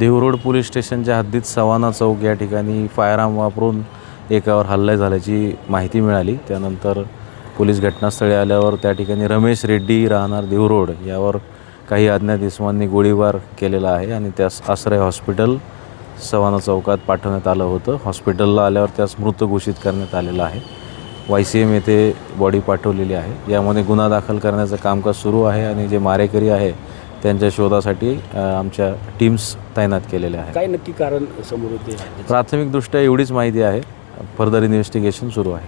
देवरोड police स्टेशनच्या हद्दीत savanna चौक या ठिकाणी फायरआर्म वापरून एकावर हल्ला झाल्याची माहिती मिळाली। त्यानंतर पोलीस घटनास्थळी आल्यावर त्या ठिकाणी रमेश रेड्डी राहणार देवरोड यावर काही अज्ञात इसमांनी गोळीबार केलेला आहे आणि त्यास आश्रय हॉस्पिटल सवाना चौकात पाठवण्यात आलं होतं। हॉस्पिटलला आल्यावर त्यास मृत घोषित करण्यात आलेलं आहे। YCM येथे बॉडी पाठवलेली आहे। यामध्ये गुन्हा दाखल करण्याचं कामकाज सुरू आहे आणि जे मारेकरी आहे त्यांच्या शोधासाठी आमच्या टीम्स तैनात केलेल्या आहेत। काय नक्की कारण समोर येते? प्राथमिकदृष्ट्या एवढीच माहिती आहे। फर्दर इन्व्हेस्टिगेशन सुरू आहे।